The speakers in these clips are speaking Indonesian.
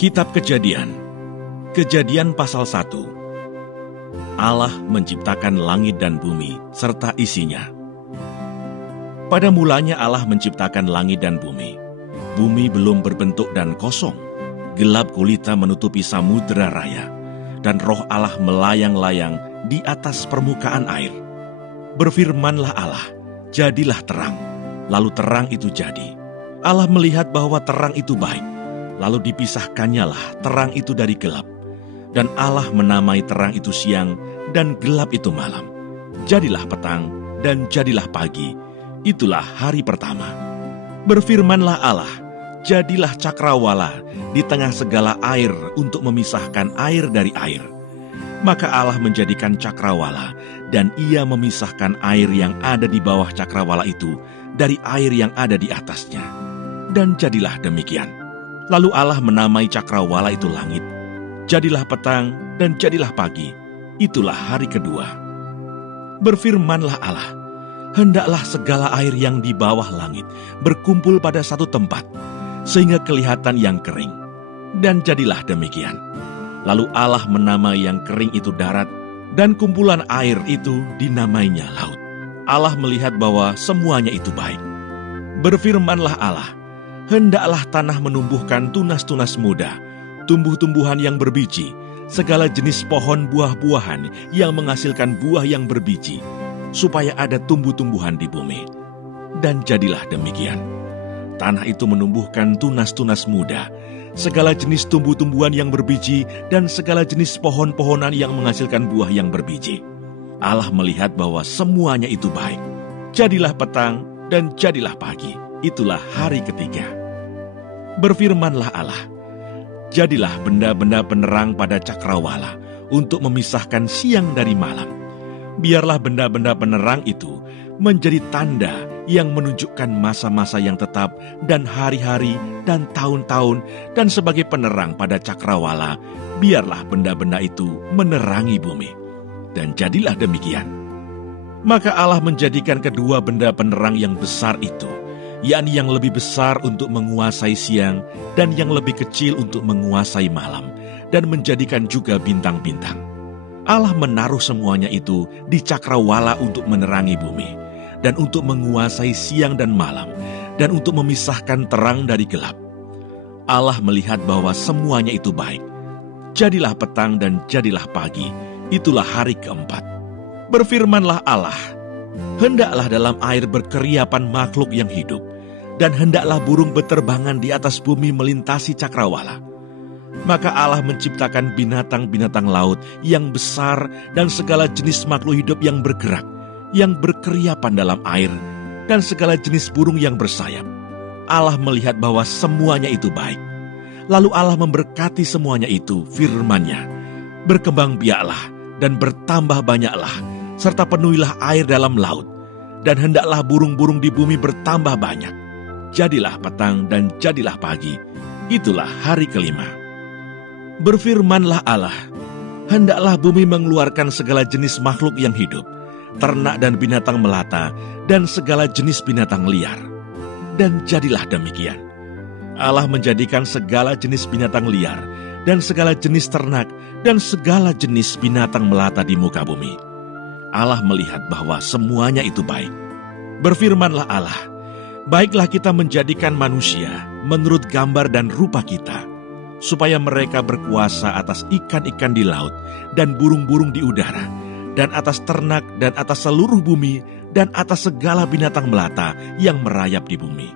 Kitab Kejadian. Kejadian pasal 1. Allah menciptakan langit dan bumi serta isinya. Pada mulanya Allah menciptakan langit dan bumi. Bumi belum berbentuk dan kosong. Gelap gulita menutupi samudera raya, dan roh Allah melayang-layang di atas permukaan air. Berfirmanlah Allah, jadilah terang. Lalu terang itu jadi. Allah melihat bahwa terang itu baik. Lalu dipisahkannya lah terang itu dari gelap. Dan Allah menamai terang itu siang dan gelap itu malam. Jadilah petang dan jadilah pagi. Itulah hari pertama. Berfirmanlah Allah, jadilah cakrawala di tengah segala air untuk memisahkan air dari air. Maka Allah menjadikan cakrawala, dan ia memisahkan air yang ada di bawah cakrawala itu dari air yang ada di atasnya. Dan jadilah demikian. Lalu Allah menamai cakrawala itu langit. Jadilah petang dan jadilah pagi. Itulah hari kedua. Berfirmanlah Allah, hendaklah segala air yang di bawah langit berkumpul pada satu tempat, sehingga kelihatan yang kering. Dan jadilah demikian. Lalu Allah menamai yang kering itu darat, dan kumpulan air itu dinamainya laut. Allah melihat bahwa semuanya itu baik. Berfirmanlah Allah, hendaklah tanah menumbuhkan tunas-tunas muda, tumbuh-tumbuhan yang berbiji, segala jenis pohon buah-buahan yang menghasilkan buah yang berbiji, supaya ada tumbuh-tumbuhan di bumi. Dan jadilah demikian. Tanah itu menumbuhkan tunas-tunas muda, segala jenis tumbuh-tumbuhan yang berbiji, dan segala jenis pohon-pohonan yang menghasilkan buah yang berbiji. Allah melihat bahwa semuanya itu baik. Jadilah petang dan jadilah pagi. Itulah hari ketiga. Berfirmanlah Allah, jadilah benda-benda penerang pada cakrawala untuk memisahkan siang dari malam. Biarlah benda-benda penerang itu menjadi tanda yang menunjukkan masa-masa yang tetap dan hari-hari dan tahun-tahun, dan sebagai penerang pada cakrawala, biarlah benda-benda itu menerangi bumi. Dan jadilah demikian. Maka Allah menjadikan kedua benda penerang yang besar itu, yakni yang lebih besar untuk menguasai siang dan yang lebih kecil untuk menguasai malam, dan menjadikan juga bintang-bintang. Allah menaruh semuanya itu di cakrawala untuk menerangi bumi, dan untuk menguasai siang dan malam, dan untuk memisahkan terang dari gelap. Allah melihat bahwa semuanya itu baik. Jadilah petang dan jadilah pagi. Itulah hari keempat. Berfirmanlah Allah, hendaklah dalam air berkeriapan makhluk yang hidup, dan hendaklah burung beterbangan di atas bumi melintasi cakrawala. Maka Allah menciptakan binatang-binatang laut yang besar dan segala jenis makhluk hidup yang bergerak, yang berkeriapan dalam air, dan segala jenis burung yang bersayap. Allah melihat bahwa semuanya itu baik. Lalu Allah memberkati semuanya itu, firman-Nya, berkembang biaklah dan bertambah banyaklah, serta penuhilah air dalam laut, dan hendaklah burung-burung di bumi bertambah banyak. Jadilah petang dan jadilah pagi. Itulah hari kelima. Berfirmanlah Allah, hendaklah bumi mengeluarkan segala jenis makhluk yang hidup, ternak dan binatang melata, dan segala jenis binatang liar. Dan jadilah demikian. Allah menjadikan segala jenis binatang liar, dan segala jenis ternak, dan segala jenis binatang melata di muka bumi. Allah melihat bahwa semuanya itu baik. Berfirmanlah Allah, baiklah kita menjadikan manusia menurut gambar dan rupa kita, supaya mereka berkuasa atas ikan-ikan di laut, dan burung-burung di udara, dan atas ternak, dan atas seluruh bumi, dan atas segala binatang melata yang merayap di bumi.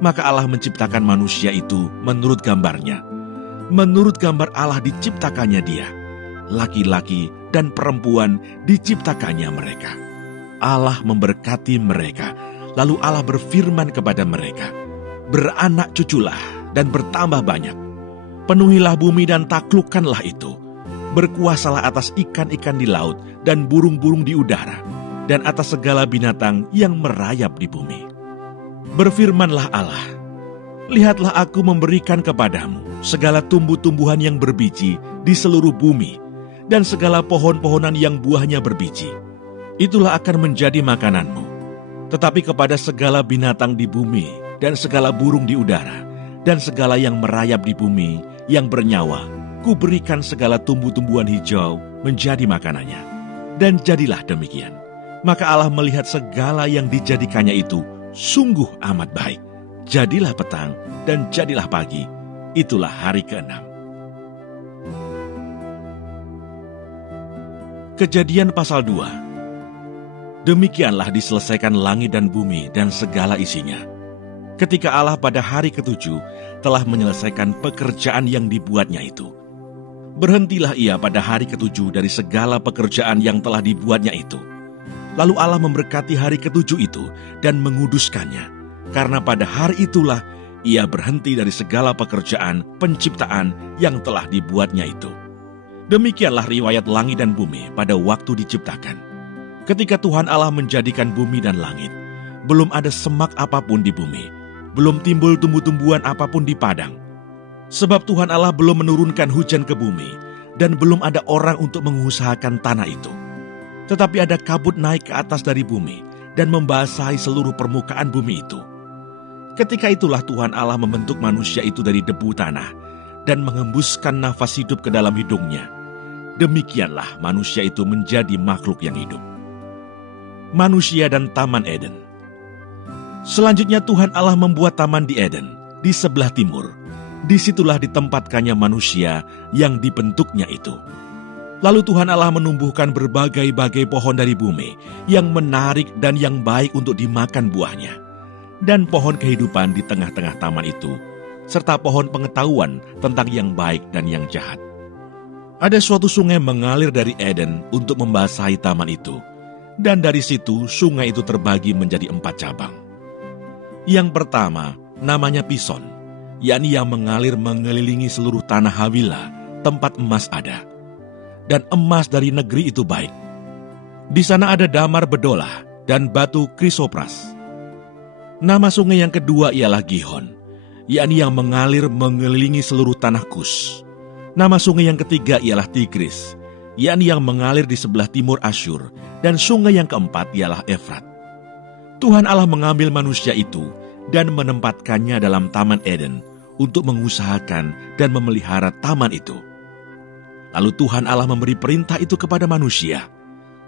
Maka Allah menciptakan manusia itu menurut gambarnya. Menurut gambar Allah diciptakannya dia. Laki-laki dan perempuan diciptakannya mereka. Allah memberkati mereka. Lalu Allah berfirman kepada mereka, beranak cuculah dan bertambah banyak. Penuhilah bumi dan taklukkanlah itu. Berkuasalah atas ikan-ikan di laut dan burung-burung di udara, dan atas segala binatang yang merayap di bumi. Berfirmanlah Allah, lihatlah aku memberikan kepadamu segala tumbuh-tumbuhan yang berbiji di seluruh bumi, dan segala pohon-pohonan yang buahnya berbiji. Itulah akan menjadi makananmu. Tetapi kepada segala binatang di bumi, dan segala burung di udara, dan segala yang merayap di bumi, yang bernyawa, kuberikan segala tumbuh-tumbuhan hijau menjadi makanannya. Dan jadilah demikian. Maka Allah melihat segala yang dijadikannya itu sungguh amat baik. Jadilah petang dan jadilah pagi. Itulah hari ke-6. Kejadian pasal 2. Demikianlah diselesaikan langit dan bumi dan segala isinya. Ketika Allah pada hari ke-7 telah menyelesaikan pekerjaan yang dibuatnya itu. Berhentilah ia pada hari ke-7 dari segala pekerjaan yang telah dibuatnya itu. Lalu Allah memberkati hari ke-7 itu dan menguduskannya. Karena pada hari itulah ia berhenti dari segala pekerjaan penciptaan yang telah dibuatnya itu. Demikianlah riwayat langit dan bumi pada waktu diciptakan. Ketika Tuhan Allah menjadikan bumi dan langit, belum ada semak apapun di bumi, belum timbul tumbuh-tumbuhan apapun di padang. Sebab Tuhan Allah belum menurunkan hujan ke bumi, dan belum ada orang untuk mengusahakan tanah itu. Tetapi ada kabut naik ke atas dari bumi, dan membasahi seluruh permukaan bumi itu. Ketika itulah Tuhan Allah membentuk manusia itu dari debu tanah, dan menghembuskan nafas hidup ke dalam hidungnya. Demikianlah manusia itu menjadi makhluk yang hidup. Manusia dan Taman Eden. Selanjutnya Tuhan Allah membuat taman di Eden, di sebelah timur. Disitulah ditempatkannya manusia yang dibentuknya itu. Lalu Tuhan Allah menumbuhkan berbagai-bagai pohon dari bumi, yang menarik dan yang baik untuk dimakan buahnya. Dan pohon kehidupan di tengah-tengah taman itu, serta pohon pengetahuan tentang yang baik dan yang jahat. Ada suatu sungai mengalir dari Eden untuk membasahi taman itu, dan dari situ sungai itu terbagi menjadi 4 cabang. Yang pertama namanya Pison, yakni yang mengalir mengelilingi seluruh tanah Hawila, tempat emas ada. Dan emas dari negeri itu baik. Di sana ada damar bedolah dan batu krisopras. Nama sungai yang kedua ialah Gihon, yakni yang mengalir mengelilingi seluruh tanah Kus. Nama sungai yang ketiga ialah Tigris, yakni yang mengalir di sebelah timur Asyur, dan sungai yang keempat ialah Efrat. Tuhan Allah mengambil manusia itu dan menempatkannya dalam Taman Eden untuk mengusahakan dan memelihara taman itu. Lalu Tuhan Allah memberi perintah itu kepada manusia.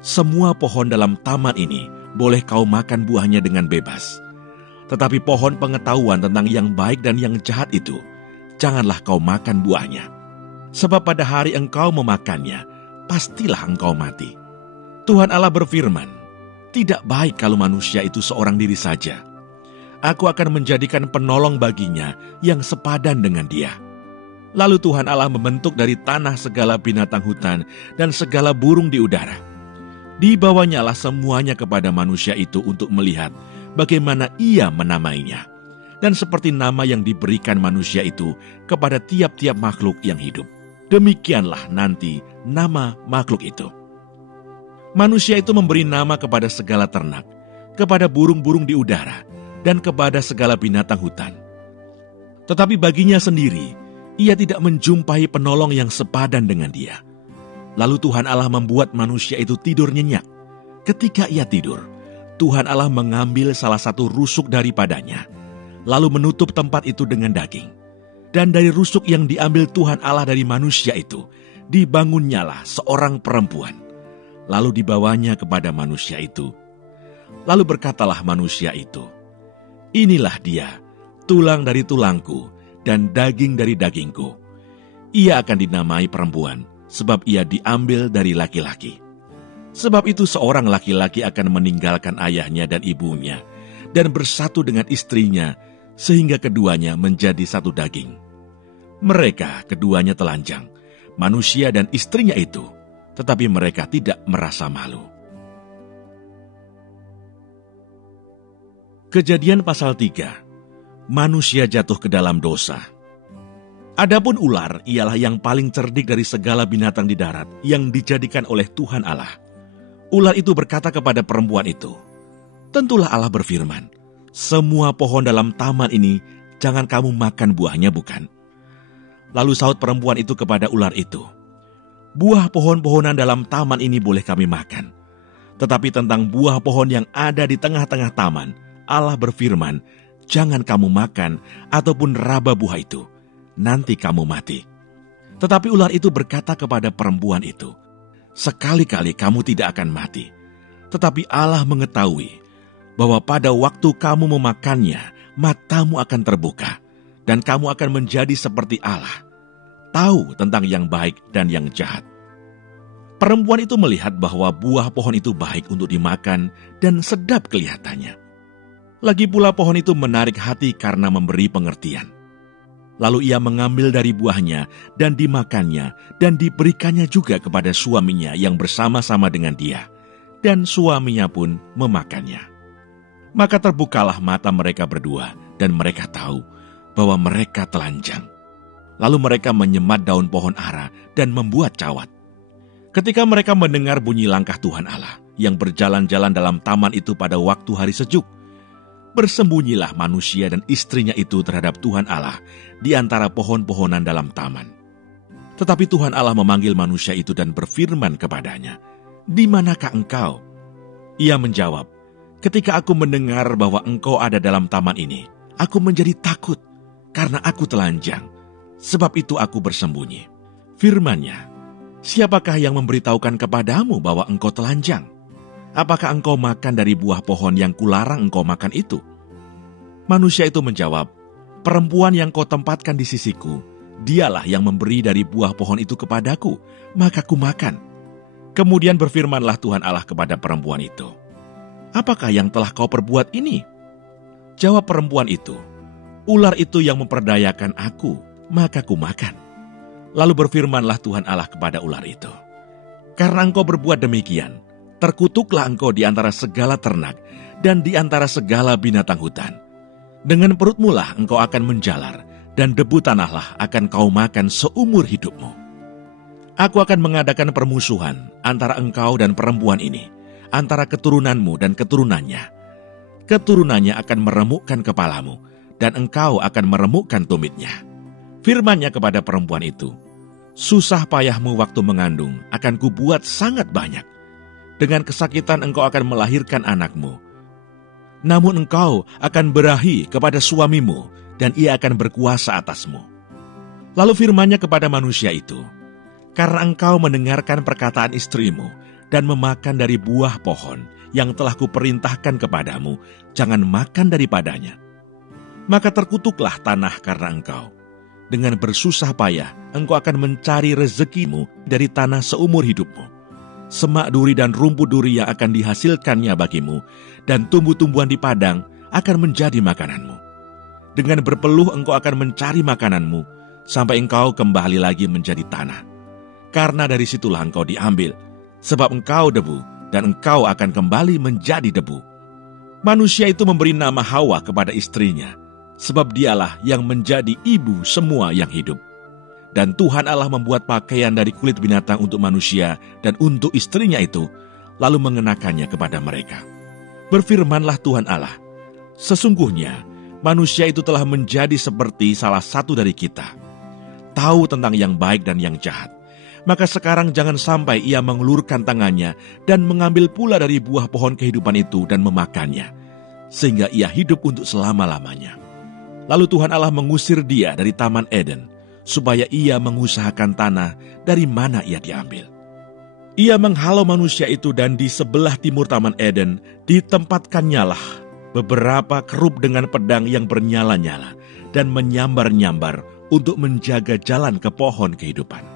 Semua pohon dalam taman ini boleh kau makan buahnya dengan bebas. Tetapi pohon pengetahuan tentang yang baik dan yang jahat itu, janganlah kau makan buahnya. Sebab pada hari engkau memakannya, pastilah engkau mati. Tuhan Allah berfirman, tidak baik kalau manusia itu seorang diri saja. Aku akan menjadikan penolong baginya yang sepadan dengan dia. Lalu Tuhan Allah membentuk dari tanah segala binatang hutan dan segala burung di udara. Dibawanyalah semuanya kepada manusia itu untuk melihat bagaimana ia menamainya. Dan seperti nama yang diberikan manusia itu kepada tiap-tiap makhluk yang hidup, demikianlah nanti nama makhluk itu. Manusia itu memberi nama kepada segala ternak, kepada burung-burung di udara, dan kepada segala binatang hutan. Tetapi baginya sendiri, ia tidak menjumpai penolong yang sepadan dengan dia. Lalu Tuhan Allah membuat manusia itu tidur nyenyak. Ketika ia tidur, Tuhan Allah mengambil salah satu rusuk daripadanya, lalu menutup tempat itu dengan daging. Dan dari rusuk yang diambil Tuhan Allah dari manusia itu, dibangunnyalah seorang perempuan. Lalu dibawanya kepada manusia itu. Lalu berkatalah manusia itu, inilah dia, tulang dari tulangku dan daging dari dagingku. Ia akan dinamai perempuan, sebab ia diambil dari laki-laki. Sebab itu seorang laki-laki akan meninggalkan ayahnya dan ibunya, dan bersatu dengan istrinya, sehingga keduanya menjadi satu daging. Mereka keduanya telanjang, manusia dan istrinya itu, tetapi mereka tidak merasa malu. Kejadian pasal 3. Manusia jatuh ke dalam dosa. Adapun ular ialah yang paling cerdik dari segala binatang di darat yang dijadikan oleh Tuhan Allah. Ular itu berkata kepada perempuan itu, tentulah Allah berfirman, semua pohon dalam taman ini jangan kamu makan buahnya, bukan? Lalu saut perempuan itu kepada ular itu, buah pohon-pohonan dalam taman ini boleh kami makan. Tetapi tentang buah pohon yang ada di tengah-tengah taman, Allah berfirman, jangan kamu makan ataupun raba buah itu, nanti kamu mati. Tetapi ular itu berkata kepada perempuan itu, "Sekali-kali kamu tidak akan mati. Tetapi Allah mengetahui bahwa pada waktu kamu memakannya, matamu akan terbuka, dan kamu akan menjadi seperti Allah, tahu tentang yang baik dan yang jahat." Perempuan itu melihat bahwa buah pohon itu baik untuk dimakan dan sedap kelihatannya. Lagi pula pohon itu menarik hati karena memberi pengertian. Lalu ia mengambil dari buahnya dan dimakannya dan diberikannya juga kepada suaminya yang bersama-sama dengan dia. Dan suaminya pun memakannya. Maka terbukalah mata mereka berdua dan mereka tahu bahwa mereka telanjang. Lalu mereka menyemat daun pohon ara dan membuat cawat. Ketika mereka mendengar bunyi langkah Tuhan Allah yang berjalan-jalan dalam taman itu pada waktu hari sejuk, bersembunyilah manusia dan istrinya itu terhadap Tuhan Allah di antara pohon-pohonan dalam taman. Tetapi Tuhan Allah memanggil manusia itu dan berfirman kepadanya, "Di manakah engkau?" Ia menjawab, "Ketika aku mendengar bahwa engkau ada dalam taman ini, aku menjadi takut karena aku telanjang. Sebab itu aku bersembunyi." Firman-Nya, "Siapakah yang memberitahukan kepadamu bahwa engkau telanjang? Apakah engkau makan dari buah pohon yang kularang engkau makan itu?" Manusia itu menjawab, "Perempuan yang kau tempatkan di sisiku, dialah yang memberi dari buah pohon itu kepadaku, maka kumakan." Kemudian berfirmanlah Tuhan Allah kepada perempuan itu, "Apakah yang telah kau perbuat ini?" Jawab perempuan itu, "Ular itu yang memperdayakan aku, maka kumakan." Lalu berfirmanlah Tuhan Allah kepada ular itu, "Karena engkau berbuat demikian, terkutuklah engkau di antara segala ternak dan di antara segala binatang hutan. Dengan perutmu lah engkau akan menjalar, dan debu tanahlah akan kau makan seumur hidupmu. Aku akan mengadakan permusuhan antara engkau dan perempuan ini, antara keturunanmu dan keturunannya. Keturunannya akan meremukkan kepalamu, dan engkau akan meremukkan tumitnya." Firman-Nya kepada perempuan itu, "Susah payahmu waktu mengandung akan kubuat sangat banyak. Dengan kesakitan engkau akan melahirkan anakmu. Namun engkau akan berahi kepada suamimu, dan ia akan berkuasa atasmu." Lalu firman-Nya kepada manusia itu, "Karena engkau mendengarkan perkataan istrimu, dan memakan dari buah pohon yang telah kuperintahkan kepadamu, jangan makan daripadanya. Maka terkutuklah tanah karena engkau. Dengan bersusah payah, engkau akan mencari rezekimu dari tanah seumur hidupmu. Semak duri dan rumput duri yang akan dihasilkannya bagimu, dan tumbuh-tumbuhan di padang akan menjadi makananmu. Dengan berpeluh engkau akan mencari makananmu, sampai engkau kembali lagi menjadi tanah. Karena dari situlah engkau diambil, sebab engkau debu, dan engkau akan kembali menjadi debu." Manusia itu memberi nama Hawa kepada istrinya, sebab dialah yang menjadi ibu semua yang hidup. Dan Tuhan Allah membuat pakaian dari kulit binatang untuk manusia dan untuk istrinya itu, lalu mengenakannya kepada mereka. Berfirmanlah Tuhan Allah, "Sesungguhnya manusia itu telah menjadi seperti salah satu dari kita, tahu tentang yang baik dan yang jahat. Maka sekarang jangan sampai ia mengulurkan tangannya dan mengambil pula dari buah pohon kehidupan itu dan memakannya, sehingga ia hidup untuk selama-lamanya." Lalu Tuhan Allah mengusir dia dari Taman Eden, supaya ia mengusahakan tanah dari mana ia diambil. Ia menghalau manusia itu, dan di sebelah timur Taman Eden ditempatkannyalah beberapa kerub dengan pedang yang bernyala-nyala dan menyambar-nyambar untuk menjaga jalan ke pohon kehidupan.